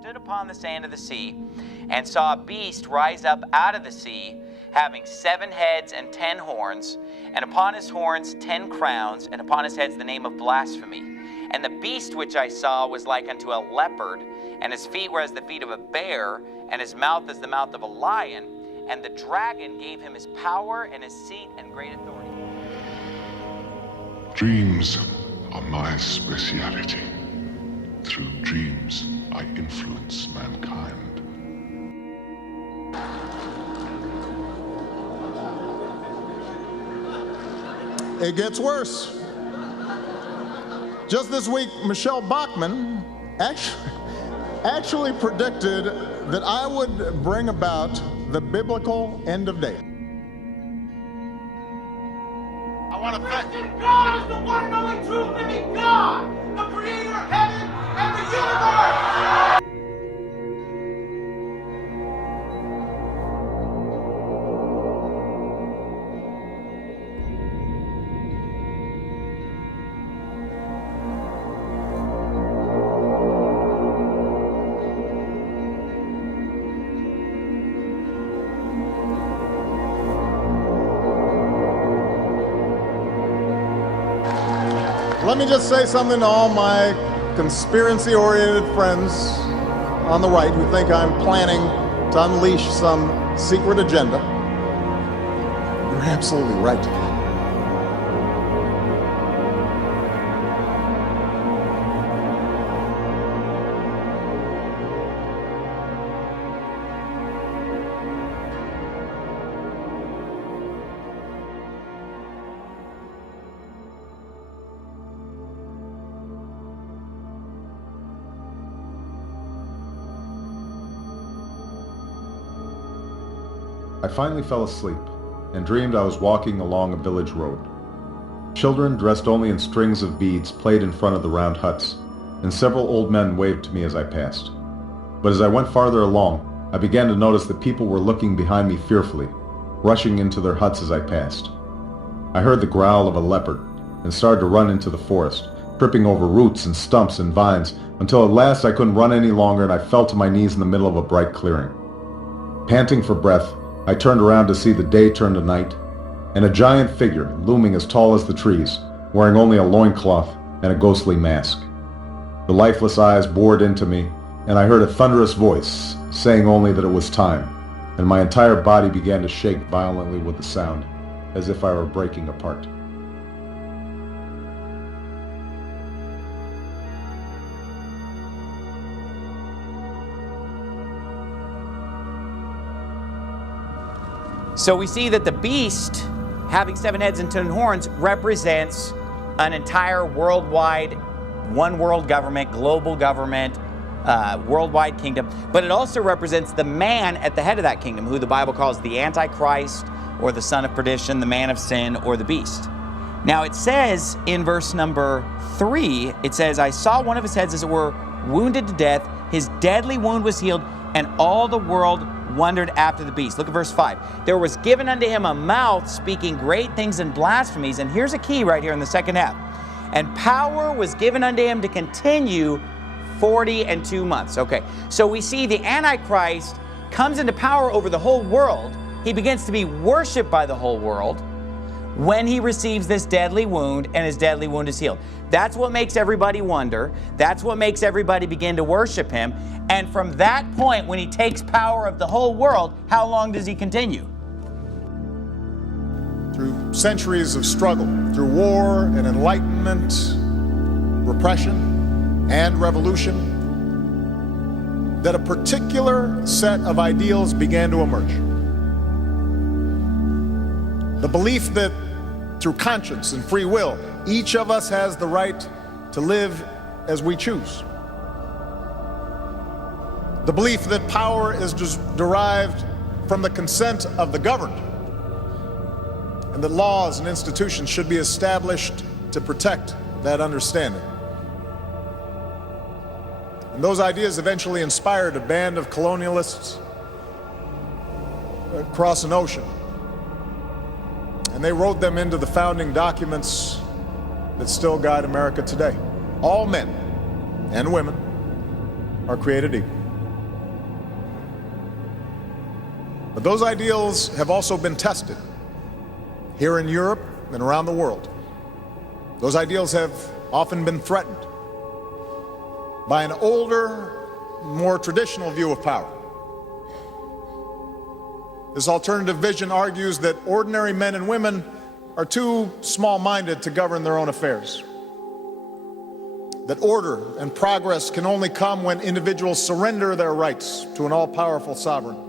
stood upon the sand of the sea, and saw a beast rise up out of the sea, having 7 heads and 10 horns, and upon his horns 10 crowns, and upon his heads the name of blasphemy. And the beast which I saw was like unto a leopard, and his feet were as the feet of a bear, and his mouth as the mouth of a lion. And the dragon gave him his power and his seat and great authority. Dreams are my speciality. Through dreams, I influence mankind. It gets worse. Just this week, Michelle Bachmann actually predicted that I would bring about the biblical end of days. I want to thank God is the one and only true living God, the creator of heaven and the universe. Let me just say something to all my conspiracy-oriented friends on the right who think I'm planning to unleash some secret agenda. You're absolutely right. I finally fell asleep and dreamed I was walking along a village road. Children dressed only in strings of beads played in front of the round huts, and several old men waved to me as I passed. But as I went farther along, I began to notice that people were looking behind me fearfully, rushing into their huts as I passed. I heard the growl of a leopard and started to run into the forest, tripping over roots and stumps and vines, until at last I couldn't run any longer and I fell to my knees in the middle of a bright clearing. Panting for breath, I turned around to see the day turn to night, and a giant figure looming as tall as the trees, wearing only a loincloth and a ghostly mask. The lifeless eyes bored into me, and I heard a thunderous voice saying only that it was time, and my entire body began to shake violently with the sound, as if I were breaking apart. So we see that the beast, having 7 heads and 10 horns, represents an entire worldwide, one world government, global government, worldwide kingdom. But it also represents the man at the head of that kingdom, who the Bible calls the Antichrist, or the son of perdition, the man of sin, or the beast. Now it says in verse number 3, it says, I saw one of his heads as it were wounded to death. His deadly wound was healed, and all the world wondered after the beast. Look at verse 5. There was given unto him a mouth speaking great things and blasphemies. And here's a key right here in the second half. And power was given unto him to continue 42 months. Okay, so we see the Antichrist comes into power over the whole world. He begins to be worshipped by the whole world when he receives this deadly wound, and his deadly wound is healed. That's what makes everybody wonder. That's what makes everybody begin to worship him. And from that point, when he takes power of the whole world, how long does he continue? Through centuries of struggle, through war and enlightenment, repression and revolution, that a particular set of ideals began to emerge. The belief that through conscience and free will, each of us has the right to live as we choose. The belief that power is derived from the consent of the governed, and that laws and institutions should be established to protect that understanding. And those ideas eventually inspired a band of colonialists across an ocean. And they wrote them into the founding documents that still guide America today. All men and women are created equal. But those ideals have also been tested here in Europe and around the world. Those ideals have often been threatened by an older, more traditional view of power. This alternative vision argues that ordinary men and women are too small-minded to govern their own affairs. That order and progress can only come when individuals surrender their rights to an all-powerful sovereign.